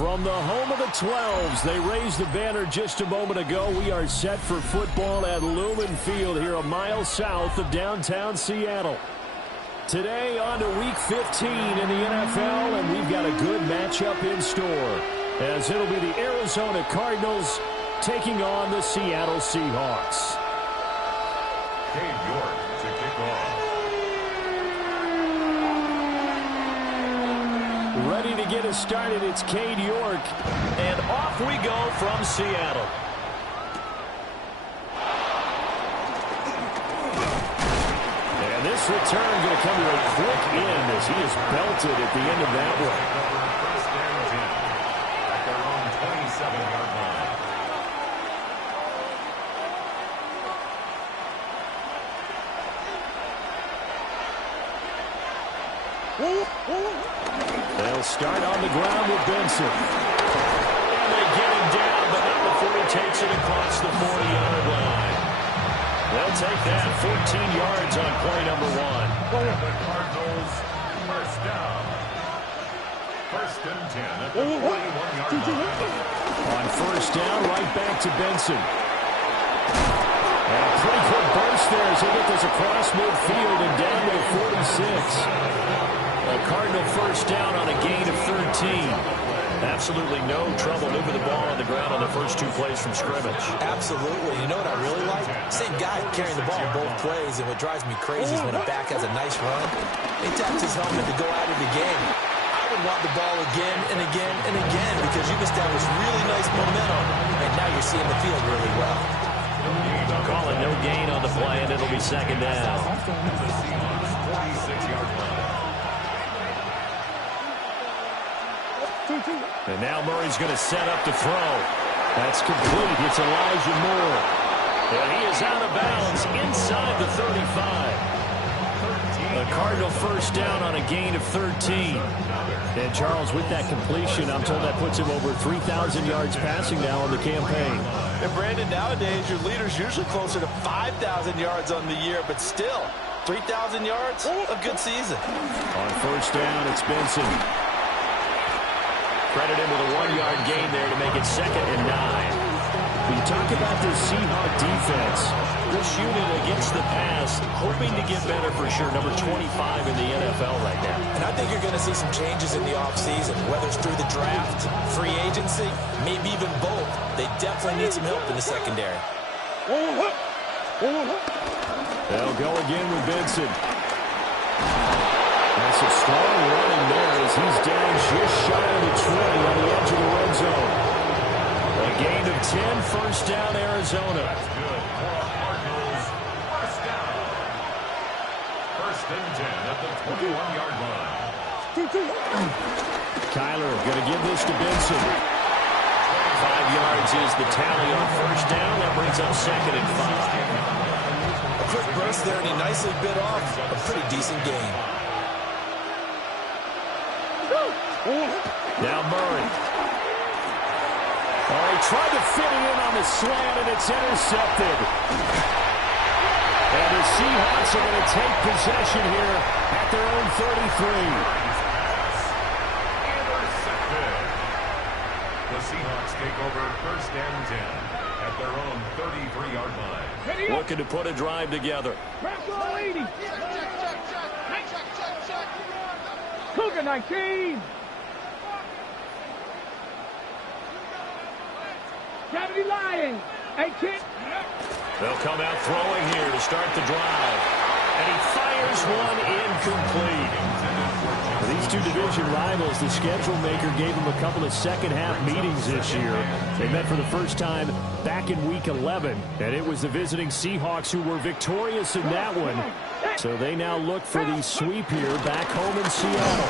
From the home of the 12s, they raised the banner just a moment ago. We are set for football at Lumen Field here a mile south of downtown Seattle. Today on to Week 15 in the NFL, and we've got a good matchup in store, as it'll be the Arizona Cardinals taking on the Seattle Seahawks. Cade York to kick off. Ready to get us started, it's Cade York. And off we go from Seattle. And this return going to come to a quick end as he is belted at the end of that one. First and 10 at their own 27-yard line. They'll start on the ground with Benson. And they get him down, but not before he takes it across the 40-yard line. They'll take that 14 yards on play number one. And the Cardinals first down. First and 10 at the 41-yard line. On first down, right back to Benson. And a pretty quick burst there as he gets this across midfield and down to the 46. A Cardinal first down on a gain of 13. Absolutely no trouble moving the ball on the ground on the first two plays from scrimmage. Absolutely. You know what I really like? Same guy carrying the ball both plays, and what drives me crazy is when a back has a nice run, he taps his helmet to go out of the game. I would want the ball again and again and again because you've established really nice momentum, and now you're seeing the field really well. Calling no gain on the play, and it'll be second down. The Seahawks 46-yard line. And now Murray's going to set up to throw. That's complete. It's Elijah Moore. And he is out of bounds inside the 35. A Cardinal first down on a gain of 13. And Charles, with that completion, I'm told that puts him over 3,000 yards passing now on the campaign. And Brandon, nowadays your leader's usually closer to 5,000 yards on the year, but still, 3,000 yards, a good season. On first down, it's Benson. Credit him with a 1-yard gain there to make it 2nd and 9. You talk about this Seahawk defense. This unit against the pass, hoping to get better for sure. Number 25 in the NFL right now. And I think you're going to see some changes in the offseason, whether it's through the draft, free agency, maybe even both. They definitely need some help in the secondary. They'll go again with Benson. That's a strong running there as he's down just shy of the 20 on the edge of the red zone. A gain of 10, first down, Arizona. That's good for Cardinals. First down. First and 10 at the 21-yard line. Kyler going to give this to Benson. 5 yards is the tally on first down. That brings up 2nd and 5. A quick burst there, and he nicely bit off a pretty decent gain. Now Murray. Oh, he tried to fit it in on the slant, and it's intercepted. And the Seahawks are going to take possession here at their own 33. Intercepted. The Seahawks take over first and 10 at their own 33-yard line. Looking to put a drive together. Cougar 19. Gravity Lion, 18. They'll come out throwing here to start the drive. And he fires one incomplete. These two division rivals, the schedule maker gave them a couple of second-half meetings this year. They met for the first time back in Week 11, and it was the visiting Seahawks who were victorious in that one. So they now look for the sweep here back home in Seattle.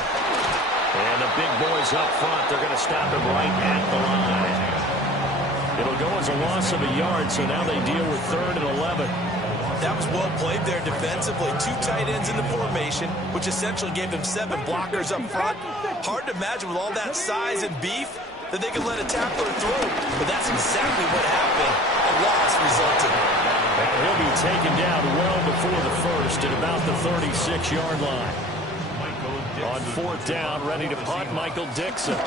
And the big boys up front, they're going to stop him right at the line. It'll go as a loss of a yard, so now they deal with 3rd and 11. That was well played there defensively. 2 tight ends in the formation, which essentially gave them 7 blockers up front. Hard to imagine with all that size and beef that they could let a tackler through. But that's exactly what happened. A loss resulted. And he'll be taken down well before the first at about the 36-yard line. On 4th down, ready to punt, Michael Dixon.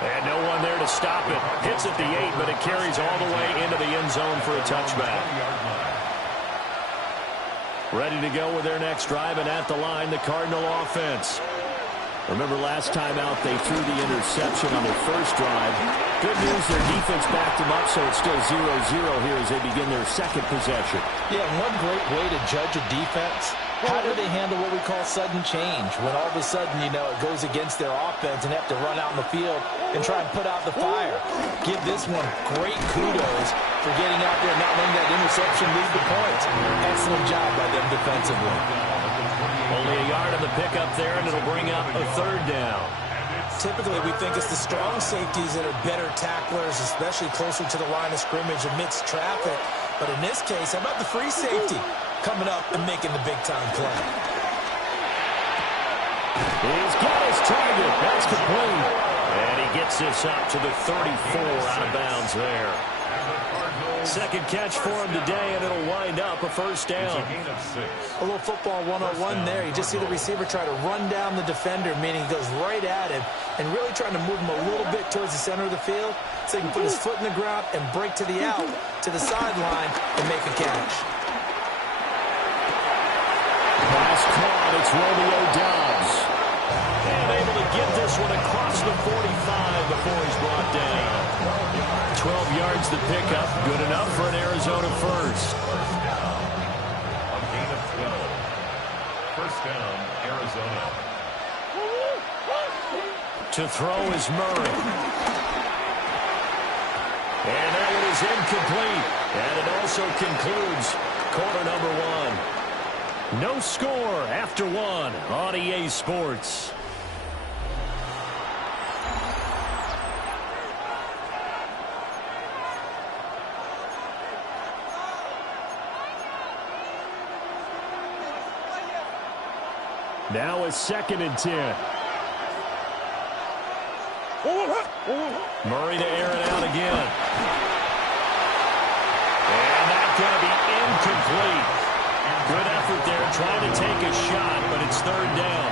And no one there to stop it. Hits at the 8, but it carries all the way into the end zone for a touchback. Ready to go with their next drive, and at the line, the Cardinal offense. Remember last time out, they threw the interception on their first drive. Good news, their defense backed them up, so it's still 0-0 here as they begin their second possession. Yeah, one great way to judge a defense. How do they handle what we call sudden change? When all of a sudden, you know, it goes against their offense and have to run out in the field and try and put out the fire. Give this one great kudos for getting out there and not letting that interception lead the points. Excellent job by them defensively. Only a yard on the pickup there, and it'll bring up a third down. Typically, we think it's the strong safeties that are better tacklers, especially closer to the line of scrimmage amidst traffic. But in this case, how about the free safety coming up and making the big-time play? He's got his target. That's complete. And he gets this up to the 34 out of bounds there. Second catch for him today, and it'll wind up a first down. A little football 101 there. You just see the receiver try to run down the defender, meaning he goes right at him and really trying to move him a little bit towards the center of the field so he can put his foot in the ground and break to the out, to the sideline, and make a catch. Pass caught. It's Romeo Doubs. And able to get this one across the 45 before he's brought down. 12 yards to pick up. Good enough for an Arizona first. A gain of 12. First down, Arizona. To throw is Murray. And that one is incomplete. And it also concludes quarter number 1. No score after 1 on EA Sports. Now it's 2nd and 10. Murray to air it out again. And that's going to be incomplete. Good effort there trying to take a shot, but it's third down.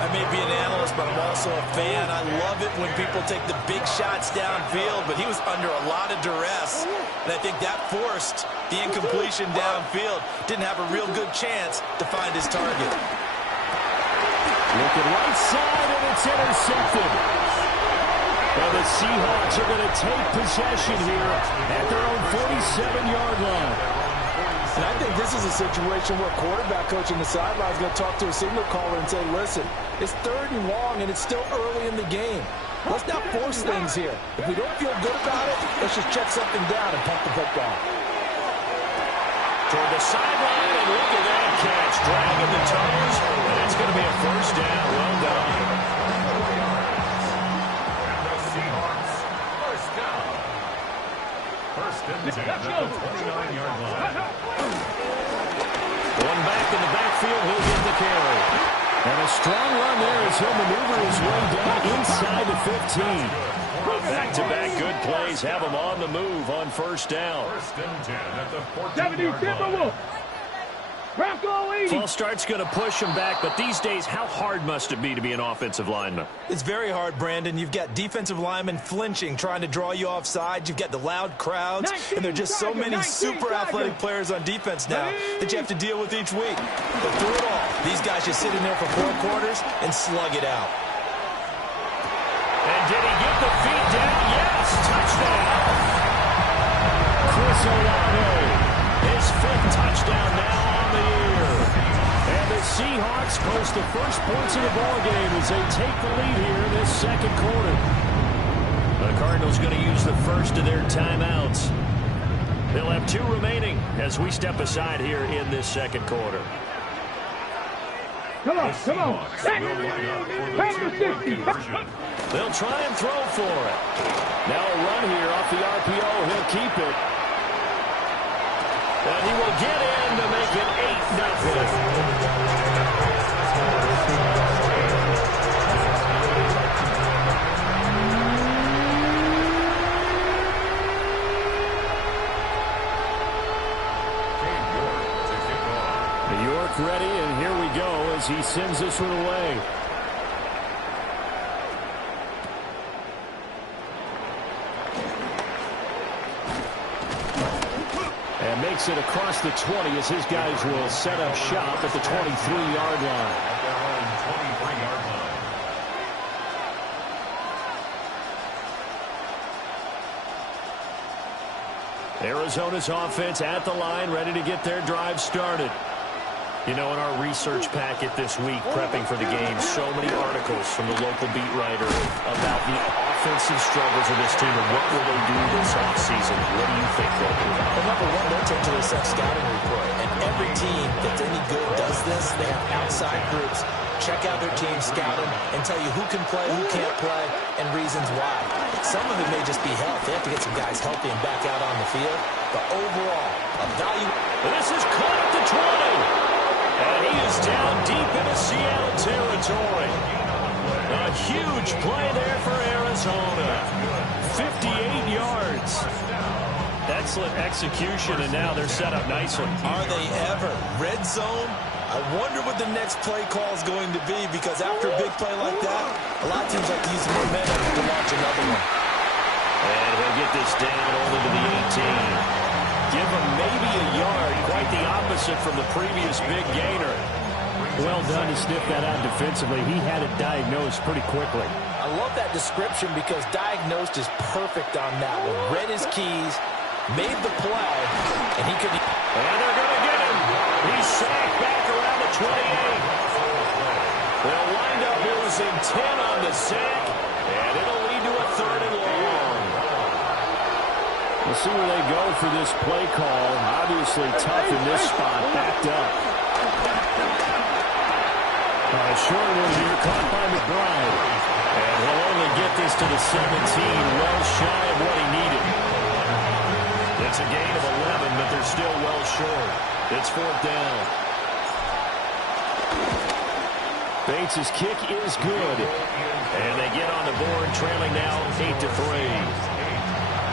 I may be an analyst, but I'm also a fan. I love it when people take the big shots downfield, but he was under a lot of duress, and I think that forced the incompletion downfield. Didn't have a real good chance to find his target. Looking right side, and it's intercepted. And the Seahawks are going to take possession here at their own 47-yard line. And I think this is a situation where quarterback coach on the sideline is going to talk to a signal caller and say, listen, it's 3rd and long, and it's still early in the game. Let's not force things here. If we don't feel good about it, let's just check something down and pump the football. Toward the sideline, and look at that catch. Dragging the toes, and it's going to be a first down. Well done. And the Seahawks, first down. First and 10 at the 29-yard line. One back in the backfield, he'll get the carry. And a strong run there as he'll maneuver his way down inside the 15. Back-to-back good plays have him on the move on first down. First and 10 at the 14-yard line. False start's going to push him back, but these days, how hard must it be to be an offensive lineman? It's very hard, Brandon. You've got defensive linemen flinching, trying to draw you off sides. You've got the loud crowds, and there are just so many super athletic players on defense now that you have to deal with each week. But through it all, these guys just sit in there for 4 quarters and slug it out. And did he get the feet down? Yes, touchdown. Chris Olave, his 5th touchdown now on the year. And the Seahawks post the first points of the ballgame as they take the lead here in this second quarter. The Cardinals going to use the first of their timeouts. They'll have 2 remaining as we step aside here in this second quarter. Come on, come on. They'll try and throw for it. Now a run here off the RPO. He'll keep it. And he will get in to make it 8-0. York ready, and here we go as he sends this one away. makes it across the 20 as his guys will set up shop at the 23-yard line. At their own 23-yard line. Arizona's offense at the line, ready to get their drive started. You know, in our research packet this week, prepping for the game, so many articles from the local beat writer about the offensive struggles of this team and what will they do this offseason. What do you think, Logan? Well, number one, they'll turn to their scouting report. And every team that's any good does this. They have outside groups. Check out their team, scout them, and tell you who can play, who can't play, and reasons why. Some of it may just be health. They have to get some guys healthy and back out on the field. But overall, this is caught at the 20. And he is down deep into Seattle territory. A huge play there for Arizona. 58 yards. Excellent execution, and now they're set up nicely. Are they ever? Red zone? I wonder what the next play call is going to be, because after a big play like that, a lot of teams like to use the momentum to launch another one. And he'll get this down only to the 18. Give him maybe a yard, quite the opposite from the previous big gainer. Well done to sniff that out defensively. He had it diagnosed pretty quickly. I love that description because diagnosed is perfect on that one. Read his keys, made the play, and he could... And they're going to get him. He's sacked back around the 28. They'll wind up losing 10 on the sack, and it'll lead to a 3rd and long. We'll see where they go for this play call. Obviously tough in this spot, backed up. Short one here, caught by McBride. And he'll only get this to the 17, well shy of what he needed. It's a gain of 11, but they're still well short. It's 4th down. Bates' kick is good. And they get on the board, trailing now 8-3.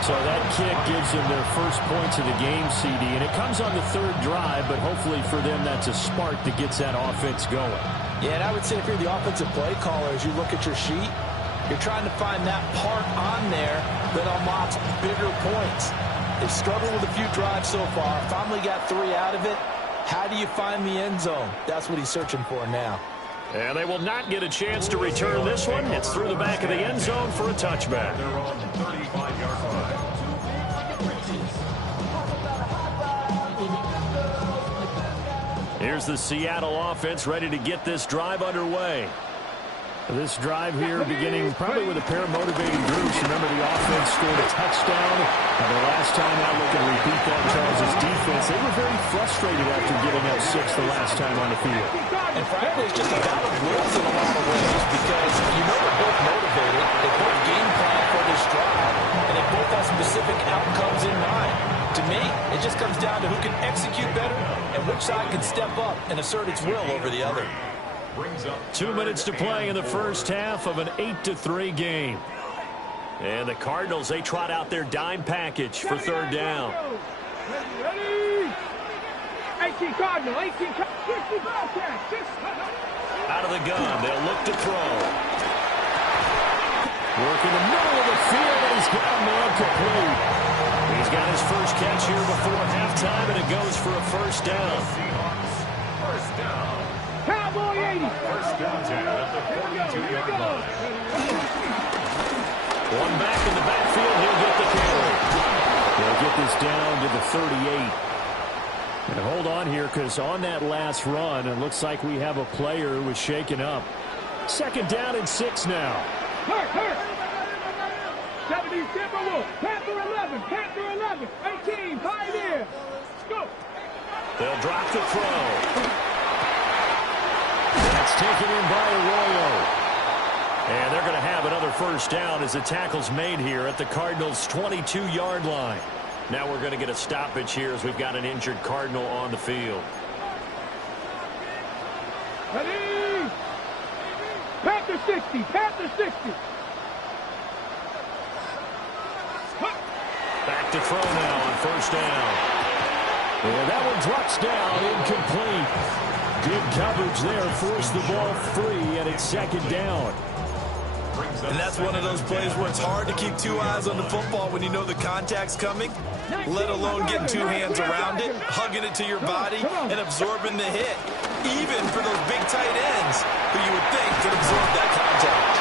So that kick gives them their first points of the game, CD, and it comes on the 3rd drive, but hopefully for them that's a spark that gets that offense going. Yeah, and I would say if you're the offensive play caller, as you look at your sheet, you're trying to find that part on there that unlocks bigger points. They've struggled with a few drives so far, finally got 3 out of it. How do you find the end zone? That's what he's searching for now. And they will not get a chance to return this one. It's through the back of the end zone for a touchback. They're on 35-yard line. Here's the Seattle offense ready to get this drive underway. This drive here beginning probably with a pair of motivating groups. Remember, the offense scored a touchdown. The last time out, look at repeat that, Charles' defense. They were very frustrated after giving up 6 the last time on the field. And frankly, it's just a battle of wills in a lot of ways because you know they're both motivated. They both game plan for this drive, and they both have specific outcomes in mind. To me, it just comes down to who can execute better and which side can step up and assert its will over the other. 2 minutes to play in the first half of an 8-3 game. And the Cardinals, they trot out their dime package for 3rd down. Ready? 18 Cardinal, 18 Out of the gun, they'll look to throw. Work in the middle of the field, and he's got a man complete. He's got his first catch here before halftime, and it goes for a 1st down. First down. Cowboy 80. First down at the 42-yard line. One back in the backfield, he'll get the carry. They'll get this down to the 38. And hold on here, because on that last run, it looks like we have a player who was shaken up. 2nd down and 6 now. Hurt. 70 Timberwolves. Panther 11. Panther 11. 18 Pioneer. Go. They'll drop the throw. That's taken in by Arroyo. And they're going to have another 1st down as the tackle's made here at the Cardinals' 22-yard line. Now we're going to get a stoppage here as we've got an injured Cardinal on the field. Ready? Panther 60. Panther 60. Back to throw now on 1st down. And that one drops down, incomplete. Good coverage there, forced the ball free, and it's 2nd down. And that's one of those plays where it's hard to keep two eyes on the football when you know the contact's coming, let alone getting two hands around it, hugging it to your body, and absorbing the hit, even for those big tight ends who you would think could absorb that contact.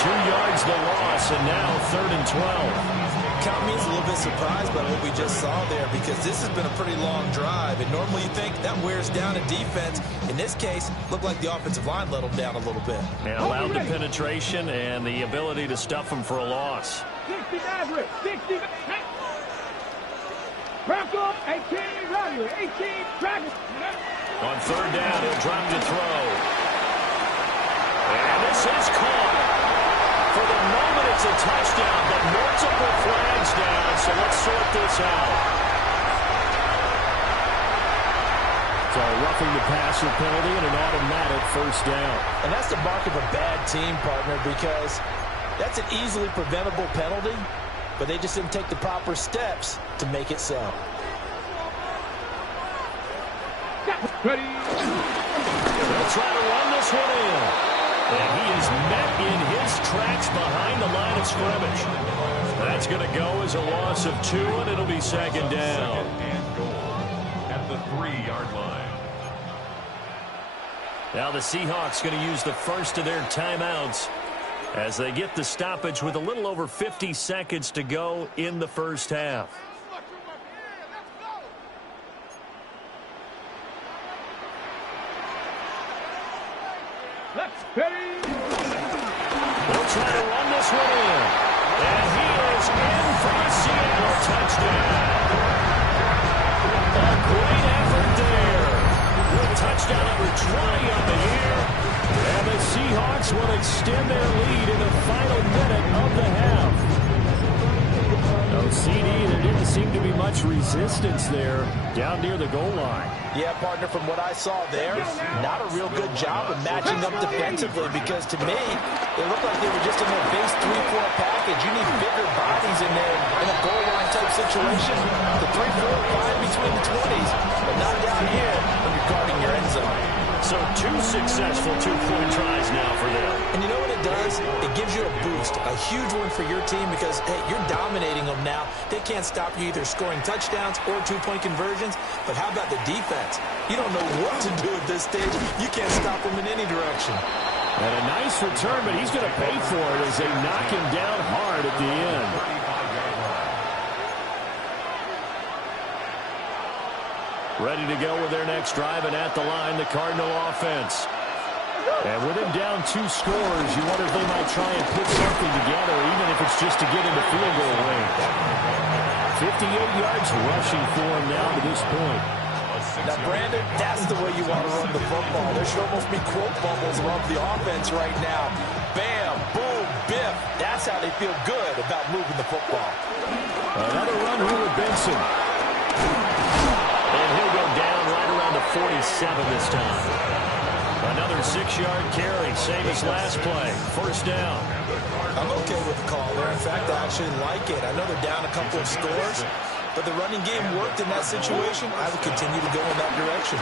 2 yards the loss, and now 3rd and 12. Count me as a little bit surprised by what we just saw there, because this has been a pretty long drive, and normally you think that wears down a defense. In this case, looked like the offensive line let them down a little bit. And allowed the penetration and the ability to stuff them for a loss. 60 Maverick, 60. Crack up, 18 Rally, 18 Dragon. On 3rd down, he'll drop to throw. And this is caught. For the moment, it's a touchdown, but multiple flags down, so let's sort this out. So a roughing the passer penalty and an automatic 1st down. And that's the mark of a bad team, partner, because that's an easily preventable penalty, but they just didn't take the proper steps to make it so. Ready. They'll try to run this one in. And he is met in his tracks behind the line of scrimmage. That's going to go as a loss of 2, and it'll be 2nd down. And goal at the 3-yard line. Now the Seahawks going to use the first of their timeouts as they get the stoppage with a little over 50 seconds to go in the 1st half. Ready. They'll try to run this one in. And he is in for a Seattle touchdown. A great effort there. With touchdown number 20 on the year. And the Seahawks will extend their lead in the final minute of the half. No CD, there didn't seem to be much resistance there down near the goal line. Yeah, partner, from what I saw there, not a real good job of matching up defensively, because to me, it looked like they were just in their base 3-4 package. You need bigger bodies in there in a goal line type situation. The 3-4, 5 between the 20s, but not down here when you're guarding your end zone. So 2 successful 2-point tries now for them. And you know what it does? It gives you a boost, a huge one for your team, because, hey, you're dominating them now. They can't stop you either scoring touchdowns or 2-point conversions. But how about the defense? You don't know what to do at this stage. You can't stop them in any direction. And a nice return, but he's going to pay for it as they knock him down hard at the end. Ready to go with their next drive, and at the line, the Cardinal offense. And with him down 2 scores, you wonder if they might try and put something together, even if it's just to get into field goal range. 58 yards rushing for him now to this point. Now, Brandon, that's the way you want to run the football. There should almost be quote bubbles around the offense right now. Bam, boom, biff. That's how they feel good about moving the football. Another run here with Benson. And he'll go down right around the 47 this time. Another 6-yard carry, same as last play. 1st down. I'm okay with the call there. In fact, I actually like it. I know they're down a couple of scores, but the running game worked in that situation. I would continue to go in that direction.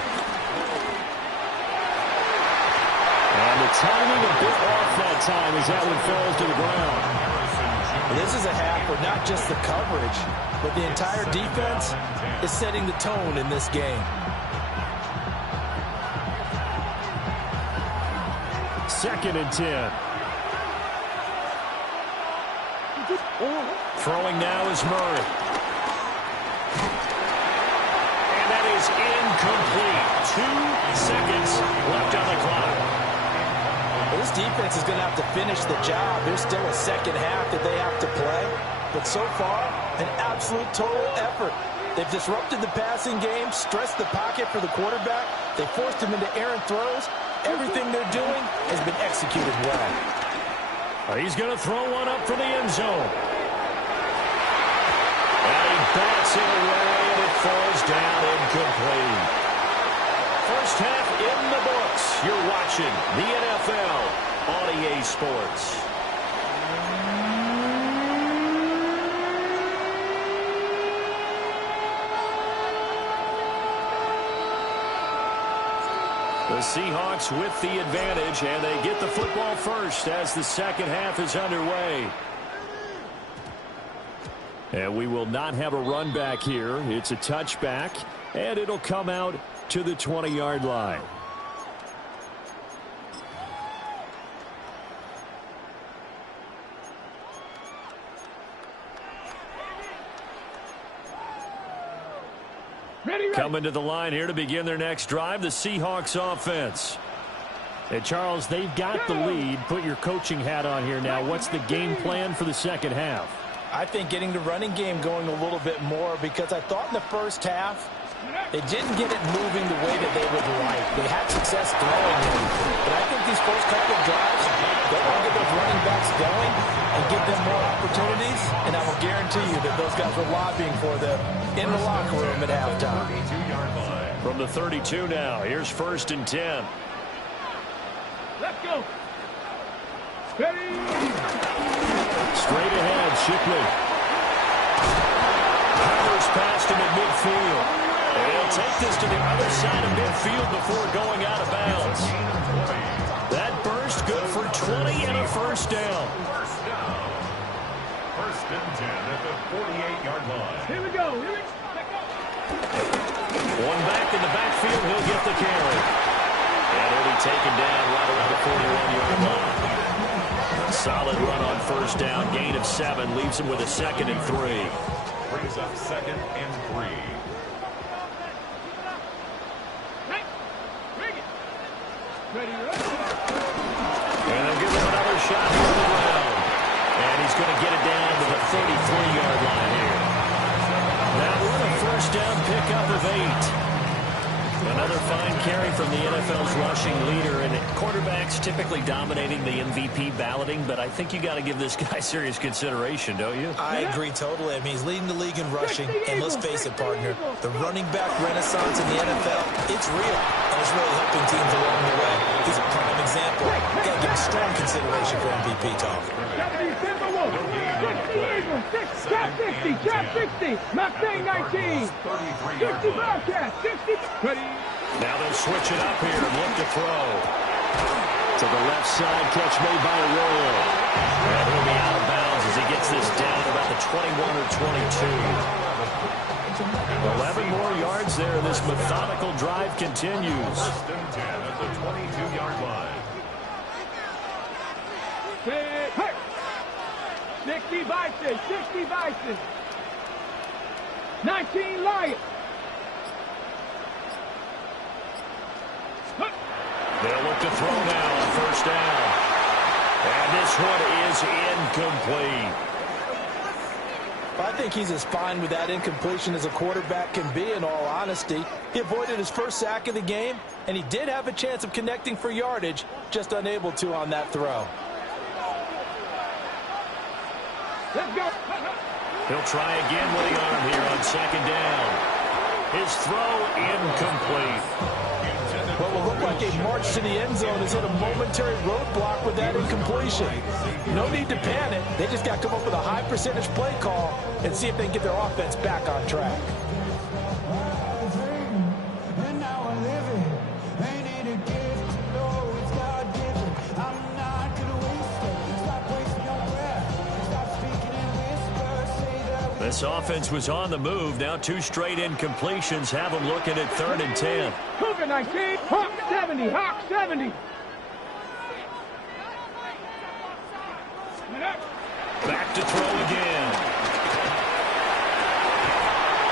And the timing a bit off that time as that one falls to the ground. This is a half where not just the coverage, but the entire defense is setting the tone in this game. 2nd and 10. Throwing now is Murray. And that is incomplete. 2 seconds left on the clock. Well, this defense is going to have to finish the job. There's still a 2nd half that they have to play. But so far, an absolute total effort. They've disrupted the passing game, stressed the pocket for the quarterback. They forced him into errant throws. Everything they're doing has been executed well. He's going to throw one up for the end zone. And he bats it away, and it falls down incomplete. First half in the books. You're watching the NFL on EA Sports. The Seahawks with the advantage, and they get the football first as the second half is underway. And we will not have a run back here. It's a touchback, and it'll come out to the 20-yard line. Coming to the line here to begin their next drive, the Seahawks offense. And Charles, they've got the lead. Put your coaching hat on here now. What's the game plan for the second half? I think getting the running game going a little bit more, because I thought in the first half they didn't get it moving the way that they would like. They had success throwing it, but I think these first couple of drives, they want to get those running backs going and give them more opportunities, and I will guarantee you that those guys were lobbying for them in the locker room at halftime. From the 32 now, here's 1st and 10. Let's go. Ready. Straight ahead, Shipley. Powers past him at midfield. And he'll take this to the other side of midfield before going out of bounds. That burst good for 20 and a first down. First and 10 at the 48-yard line. Here we go. One back in the backfield, he'll get the carry. And he'll be taken down right around the 41-yard line. Solid run on first down, gain of 7, leaves him with a 2nd and 3. Brings up 2nd and 3. Ready. And they'll give him another shot on the ground. And he's going to get it down to the 33-yard line here. Now what a first down pickup of 8. Another fine carry from the NFL's rushing leader, and quarterbacks typically dominating the MVP balloting, but I think you got to give this guy serious consideration, don't you? I agree totally. I mean, he's leading the league in rushing, and let's face it, partner, the running back renaissance in the NFL, it's real, and it's really helping teams along the way. He's a prime example. You got to give him strong consideration for MVP talk. Trap 60, trap 60, Mustang 19, 60 Bobcat, 60. Ready. Now they'll switch it up here and look to throw. To the left side, catch made by Arroyo. And he'll be out of bounds as he gets this down about the 21 or 22. 11 more yards there. This methodical drive continues. First and 10 at the 22-yard line. Hey. 60 Bison, 60 Bison. 19 Lions. They'll look to throw now on first down. And this one is incomplete. I think he's as fine with that incompletion as a quarterback can be, in all honesty. He avoided his first sack of the game, and he did have a chance of connecting for yardage, just unable to on that throw. Let's go. He'll try again with the arm here on second down. His throw incomplete. What will look like a march to the end zone has hit a momentary roadblock with that incompletion. No need to panic. They just got to come up with a high percentage play call and see if they can get their offense back on track. This offense was on the move. Now 2 straight incompletions have them looking at 3rd and 10. Cougar 19, Hawk 70, Hawk 70. Back to throw again.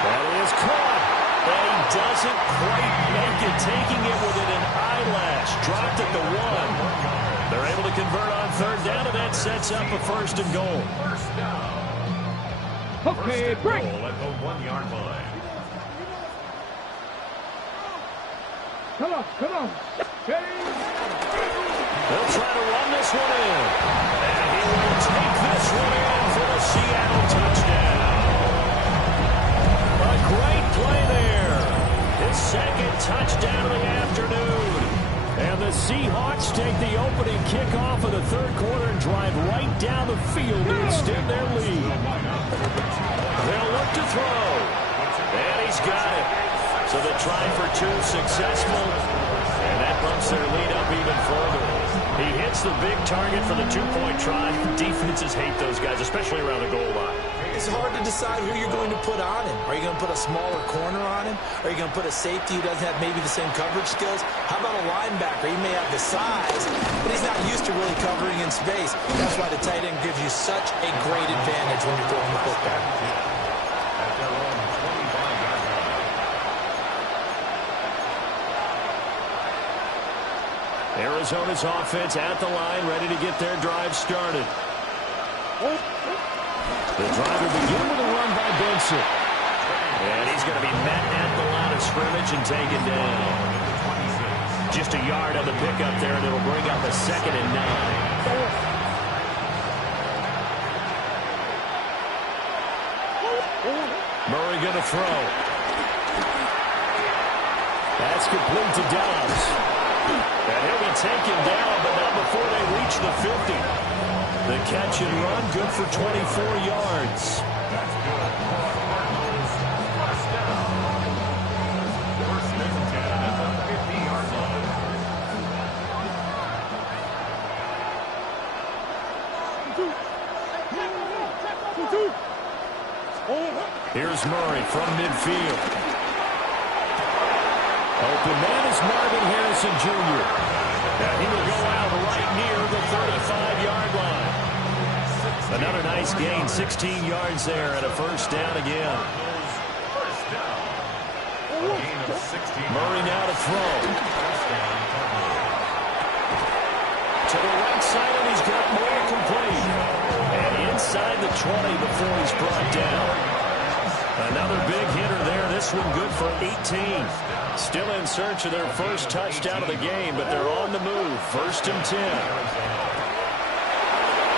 That is caught. But he doesn't quite make it, taking it within an eyelash. Dropped at the 1. They're able to convert on 3rd down, and that sets up a 1st and goal. First down. Okay, break. At the 1-yard line. Come on. Ready. They'll try to run this one in. And he will take this one in for the Seattle touchdown. A great play there. His 2nd touchdown of the afternoon. And the Seahawks take the opening kickoff of the 3rd quarter and drive right down the field to extend their lead. They'll look to throw. And he's got it. So the try for 2 successful. And that bumps their lead up even further. He hits the big target for the two-point try. Defenses hate those guys, especially around the goal line. It's hard to decide who you're going to put on him. Are you going to put a smaller corner on him? Are you going to put a safety who doesn't have maybe the same coverage skills? How about a linebacker? He may have the size, but he's not used to really covering in space. That's why the tight end gives you such a great advantage when you're throwing the football. At their own 25-yard line. Arizona's offense at the line, ready to get their drive started. The drive will begin with a run by Benson. And he's going to be met at the line of scrimmage and taken down. Just a yard on the pickup there, and it'll bring up a 2nd and 9. Murray going to throw. That's complete to Dobbs. And he'll be taken down, but not before they reach the 50. The catch and run, good for 24 yards. That's good. Cardinals, first down. First and 10 at the 50-yard line. Here's Murray from midfield. Open man is Marvin Harrison Jr. And he will go out right near the 35-yard line. Another nice gain, 16 yards there, and a first down again. First down. A gain of 16. Murray now to throw. To the right side, and he's got more complete. And inside the 20 before he's brought down. Another big hitter there. This one good for 18. Still in search of their first touchdown of the game, but they're on the move. First and 10.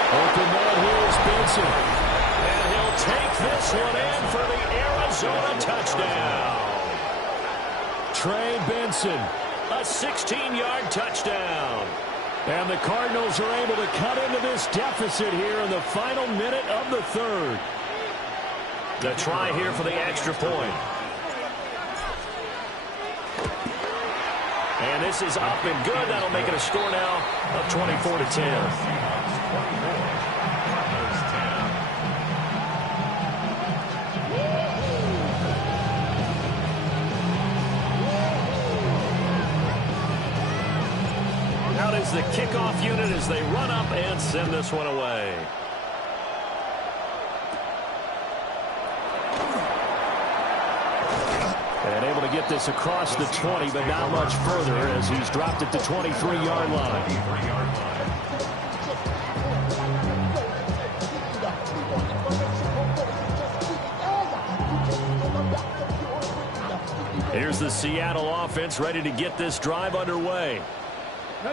Open man here is Benson. And he'll take this one in for the Arizona touchdown. Trey Benson, a 16-yard touchdown. And the Cardinals are able to cut into this deficit here in the final minute of the third. The try here for the extra point. And this is up and good. That'll make it a score now of 24-10. Out is the kickoff unit as they run up and send this one away. And able to get this across the 20, but not much further as he's dropped at the 23-yard line. Here's the Seattle offense ready to get this drive underway.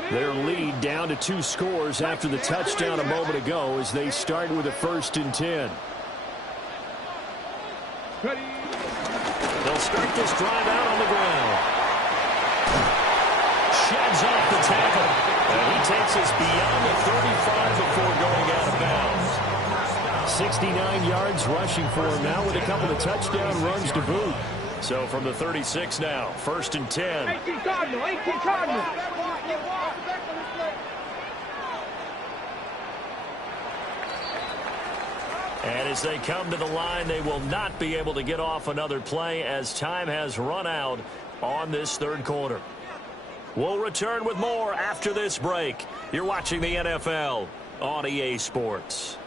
Their lead down to 2 scores after the touchdown a moment ago as they start with a 1st and 10. They'll start this drive out on the ground. Sheds off the tackle. And he takes us beyond the 35 before going out of bounds. 69 yards rushing for him now with a couple of touchdown runs to boot. So from the 36 now, 1st and 10. 18 Cardinal. And as they come to the line, they will not be able to get off another play as time has run out on this third quarter. We'll return with more after this break. You're watching the NFL on EA Sports.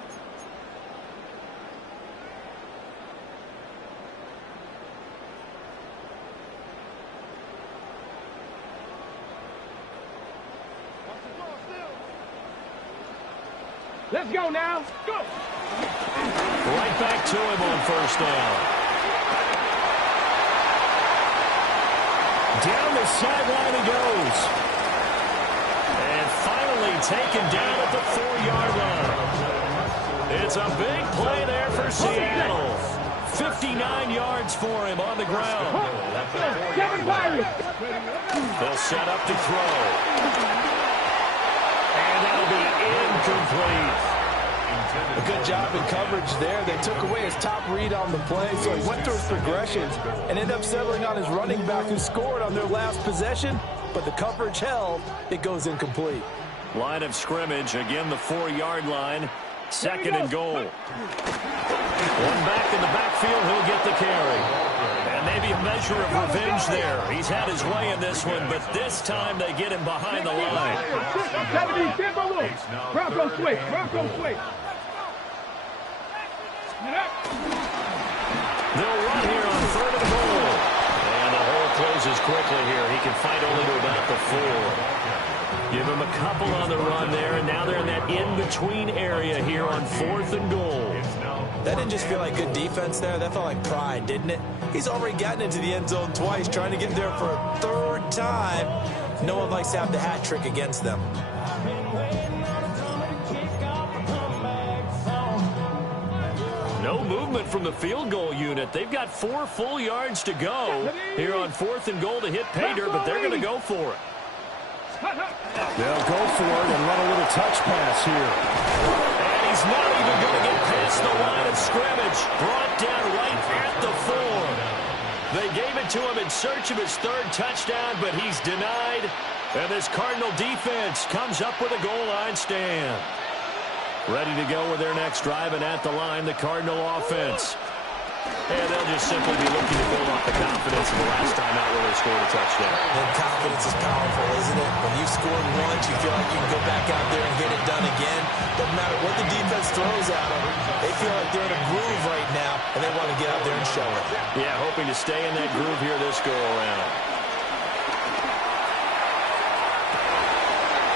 Let's go now. Go. Right back to him on first down. Down the sideline he goes. And finally taken down at the 4-yard line. It's a big play there for Seattle. 59 yards for him on the ground. They'll set up to throw. And that'll be incomplete. A good job in coverage there. They took away his top read on the play, so he went through his progressions and ended up settling on his running back who scored on their last possession. but the coverage held. It goes incomplete. Line of scrimmage, again the 4-yard line. 2nd and goal. One back in the backfield, he'll get the carry. And maybe a measure of revenge there. He's had his way in this one, but this time they get him behind the line. Bronco switch. They'll run here on 3rd and goal. And the hole closes quickly here. He can fight only to about the 4. Give him a couple on the run there, and now they're in that in-between area here on 4th and goal. That didn't just feel like good defense there. That felt like pride, didn't it? He's already gotten into the end zone twice, trying to get there for a 3rd time. No one likes to have the hat trick against them. No movement from the field goal unit. They've got 4 full yards to go here on 4th and goal to hit pay dirt, but they're going to go for it. They'll go for it and run a little touch pass here. And he's not even going to get past the line of scrimmage. Brought down right at the 4. They gave it to him in search of his 3rd touchdown, but he's denied. And this Cardinal defense comes up with a goal line stand. Ready to go with their next drive, and at the line, the Cardinal offense. And they'll just simply be looking to build off the confidence of the last time out where they scored a touchdown. And confidence is powerful, isn't it? When you've scored once, you feel like you can go back out there and get it done again. Doesn't matter what the defense throws at them. They feel like they're in a groove right now, and they want to get out there and show it. Yeah, hoping to stay in that groove here this go-around.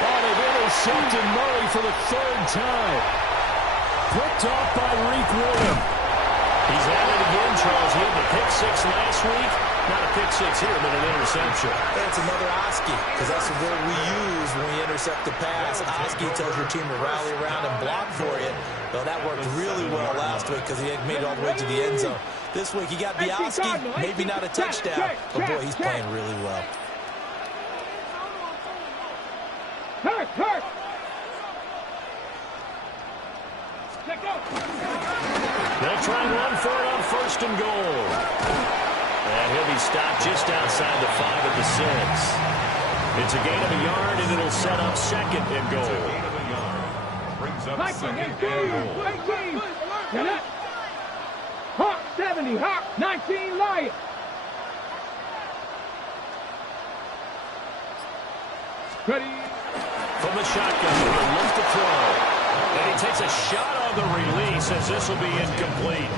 Oh, they've intercepted Murray for the 3rd time. Picked off by Reek William. He's at it again, Charles. He had the pick 6 last week. Not a pick 6 here, but an interception. And it's another Oski, because that's the word we use when we intercept the pass. Oski tells your team to rally around and block for you. Well, that worked really well last week because he made it all the way to the end zone. This week, he got Bialski, maybe not a touchdown, but boy, he's playing really well. Hurt! Check out! They'll try and run for it on 1st and goal. And he'll be stopped just outside the 5 at the 6. It's a gain of a yard, and it'll set up 2nd and goal. Brings up 2nd and goal. Hawk 70, Hawk 19, Lion. Ready? From the shotgun, he'll look to throw. And he takes a shot on the release as this will be incomplete.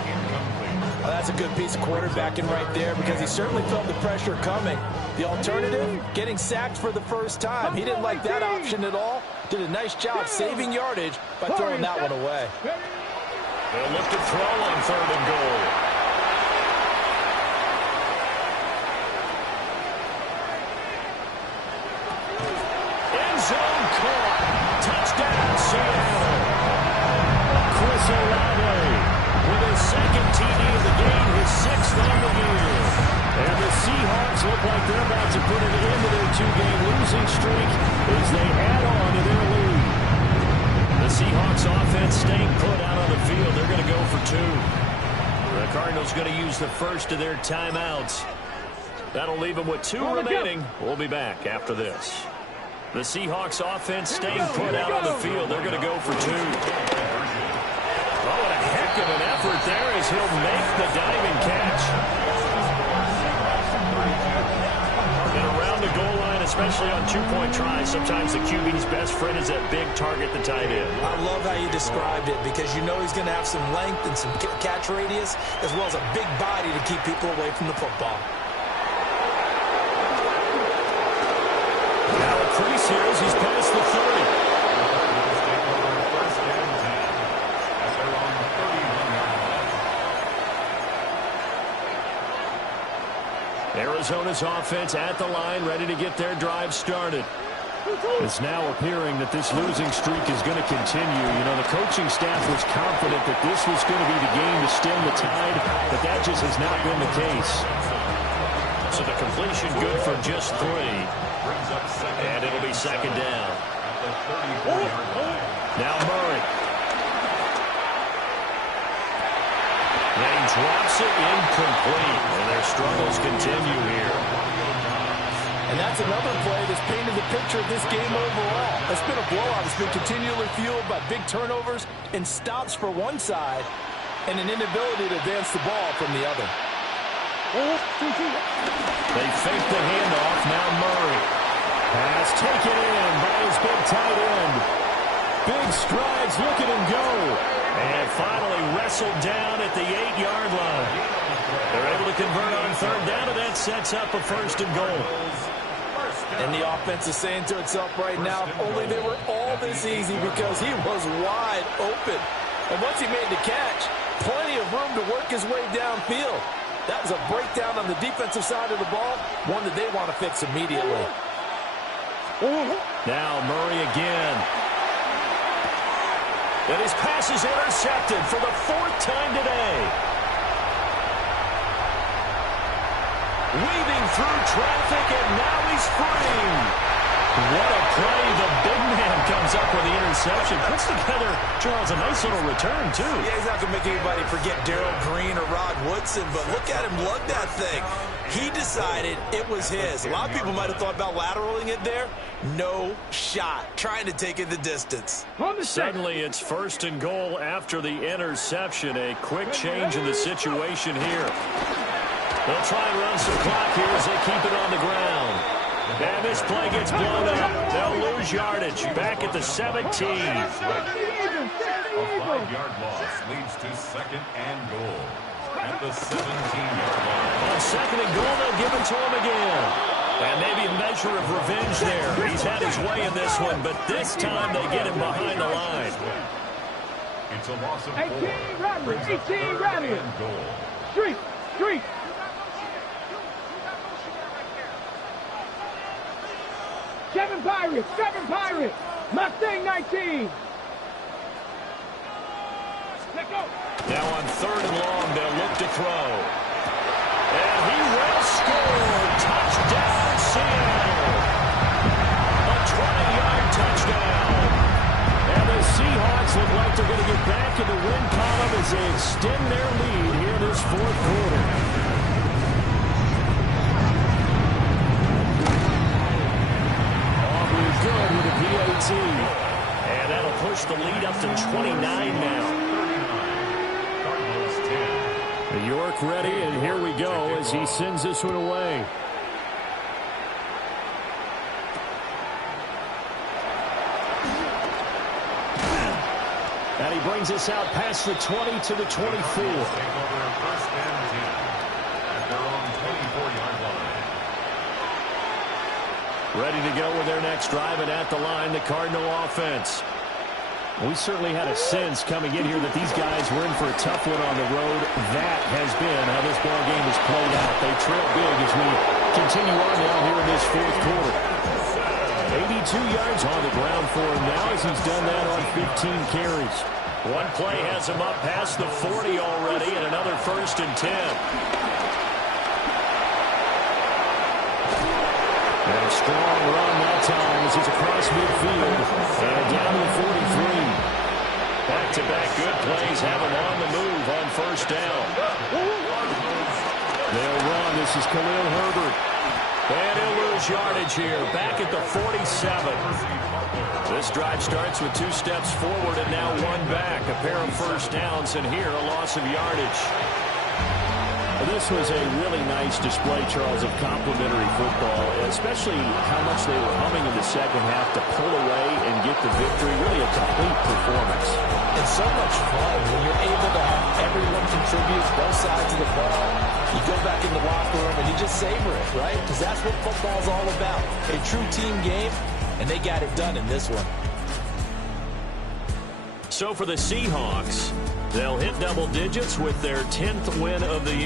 Well, that's a good piece of quarterbacking right there because he certainly felt the pressure coming. The alternative, getting sacked for the 1st time. He didn't like that option at all. Did a nice job saving yardage by throwing that one away. They'll look to throw on 3rd and goal. End zone caught. Touchdown, Seattle. Chris Olave with his 2nd TD of the game, his 6th on the year. And the Seahawks look like they're about to put an end to their 2-game losing streak as they add on to their lead. The Seahawks offense staying put out on the field. They're going to go for 2. The Cardinals going to use the first of their timeouts. That'll leave them with 2 remaining. We'll be back after this. The Seahawks offense staying put out on the field. They're going to go for 2. Oh, what a heck of an effort there as he'll make the diving catch. And around the goal line, especially on 2-point tries, sometimes the QB's best friend is that big target, the tight end. I love how you described it because you know he's going to have some length and some catch radius as well as a big body to keep people away from the football. Now a crease here as he's past the 30. Arizona's offense at the line, ready to get their drive started. It's now appearing that this losing streak is going to continue. You know, the coaching staff was confident that this was going to be the game to stem the tide, but that just has not been the case. So the completion good for just 3. And it'll be 2nd down. Now Murray. Then he drops it incomplete, and their struggles continue here. And that's another play that's painted the picture of this game overall. It's been a blowout. It's been continually fueled by big turnovers and stops for one side and an inability to advance the ball from the other. They fake the handoff. Now Murray. Pass taken in by his big tight end. Big strides. Look at him go. And finally wrestled down at the 8-yard line. They're able to convert on third down, and that sets up a 1st and goal. And the offense is saying to itself right now, if only they were all this easy, because he was wide open. And once he made the catch, plenty of room to work his way downfield. That was a breakdown on the defensive side of the ball, one that they want to fix immediately. Now Murray again. And his pass is intercepted for the 4th time today. Weaving through traffic, and now he's free. What a play. The big man comes up with the interception. Puts together, Charles, a nice little return, too. Yeah, he's not going to make anybody forget Darrell Green or Rod Woodson, but look at him lug that thing. He decided it was his. A lot of people might have thought about lateraling it there. No shot. Trying to take it the distance. Suddenly, it's 1st and goal after the interception. A quick change in the situation here. They'll try and run some clock here as they keep it on the ground. And this play gets blown up. They'll lose yardage. Back at the 17. A 5-yard loss leads to 2nd and goal at the 17-yard line. On 2nd and goal, they'll give it to him again. And maybe a measure of revenge there. He's had his way in this one, but this time they get him behind the line. It's a loss of 18 Radley, 18 Radley. Street. Seven Pirates. Mustang 19. Let's go. Now on 3rd and long, they'll look to throw. And he will score. Touchdown, Seattle. A 20-yard touchdown. And the Seahawks look like they're going to get back in the win column as they extend their lead here in this 4th quarter. Good with a PAT. And that'll push the lead up to 29 now. York ready, and here we go as he sends this one away. And he brings us out past the 20 to the 24. Ready to go with their next drive, and at the line, the Cardinal offense. We certainly had a sense coming in here that these guys were in for a tough one on the road. That has been how this ball game has played out. They trail big as we continue on now here in this 4th quarter. 82 yards on the ground for him now as he's done that on 15 carries. One play has him up past the 40 already, and another 1st and 10. And a strong run that time as he's across midfield and down to the 43. Back-to-back good plays have him on the move on 1st down. They'll run. This is Khalil Herbert. And he'll lose yardage here. Back at the 47. This drive starts with 2 steps forward and now 1 back. A pair of 1st downs, and here a loss of yardage. This was a really nice display, Charles, of complementary football, especially how much they were humming in the second half to pull away and get the victory. Really a complete performance. It's so much fun when you're able to have everyone contribute both sides of the ball. You go back in the locker room and you just savor it, right? Because that's what football's all about. A true team game, and they got it done in this one. So for the Seahawks, they'll hit double digits with their 10th win of the year.